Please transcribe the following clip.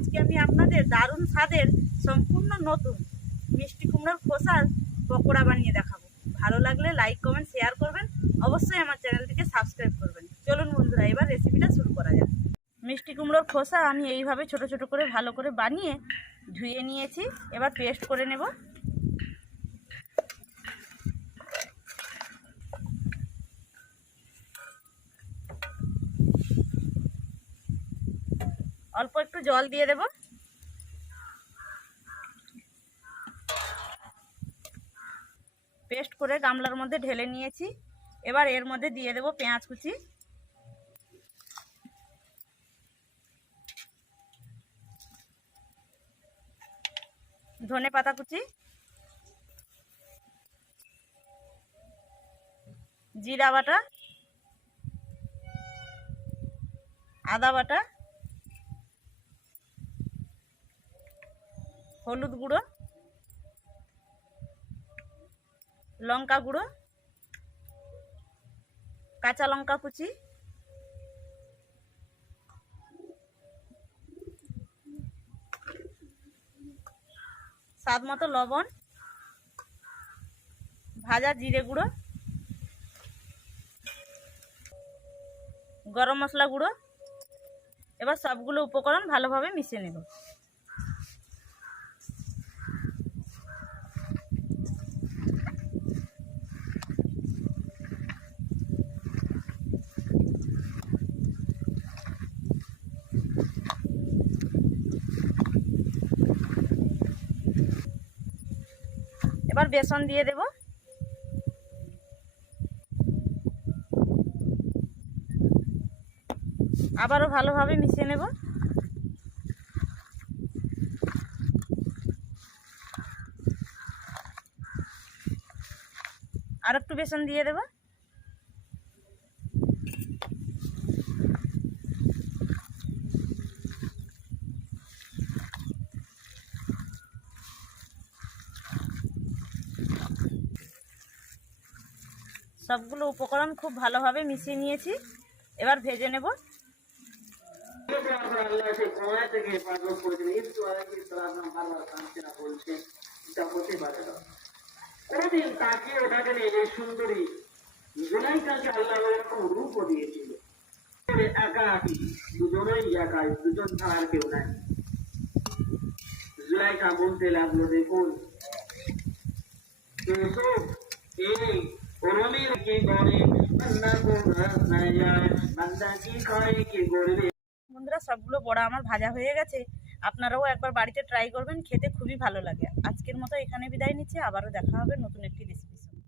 আজকে আমি আপনাদের দারুণ স্বাদের সম্পূর্ণ নতুন মিষ্টি কুমড়োর খোসার পকোড়া বানিয়ে দেখাবো। ভালো লাগলে লাইক কমেন্ট শেয়ার করবেন, অবশ্যই আমার চ্যানেলটিকে সাবস্ক্রাইব করবেন। চলুন বন্ধুরা, এবার রেসিপিটা শুরু করা যাক। মিষ্টি কুমড়োর খোসা আমি এইভাবে ছোট ছোট করে ভালো করে বানিয়ে ধুয়ে নিয়েছি। এবার পেস্ট করে নেব। অল্প একটু জল দিয়ে দেব। পেস্ট করে গামলার মধ্যে ঢেলে নিয়েছি। এবার এর মধ্যে দিয়ে দেব পেঁয়াজ কুচি, ধনে পাতা কুচি, জিরা বাটা, আদা বাটা, হলুদ গুঁড়ো, লঙ্কা গুঁড়ো, কাঁচা লঙ্কা কুচি, স্বাদ মতো লবণ, ভাজা জিরে গুঁড়ো, গরম মশলা গুঁড়ো। এবার সবগুলো উপকরণ ভালোভাবে মিশিয়ে নেব। এবার বেসন দিয়ে দেব। আবারও ভালোভাবে মিশিয়ে নেব। আর একটু বেসন দিয়ে দেব। সবগুলো উপকরণ খুব ভালোভাবে মিশিয়ে নিয়েছি। এবার ভেজে নেব। কোনদিন তাকিয়ে ওঠাকে এই সুন্দরী জুলাইকাকে আল্লাহ এরকম রূপও দিয়েছিল। একা আঁকি দুজনেই একাই, দুজন ছাড়া আর কেউ নাই। জুলাইকা বলতে লাগলো, দেখুন এই ওরমের কি করে বান্দা কি খায় কি করবে। বন্ধুরা, সবগুলো বড়া আমার ভাজা হয়ে গেছে। আপনারাও একবার বাড়িতে ট্রাই করবেন, খেতে খুবই ভালো লাগে। আজকের মতো এখানে বিদায় নিচ্ছি। আবারও দেখা হবে নতুন একটি রেসিপি।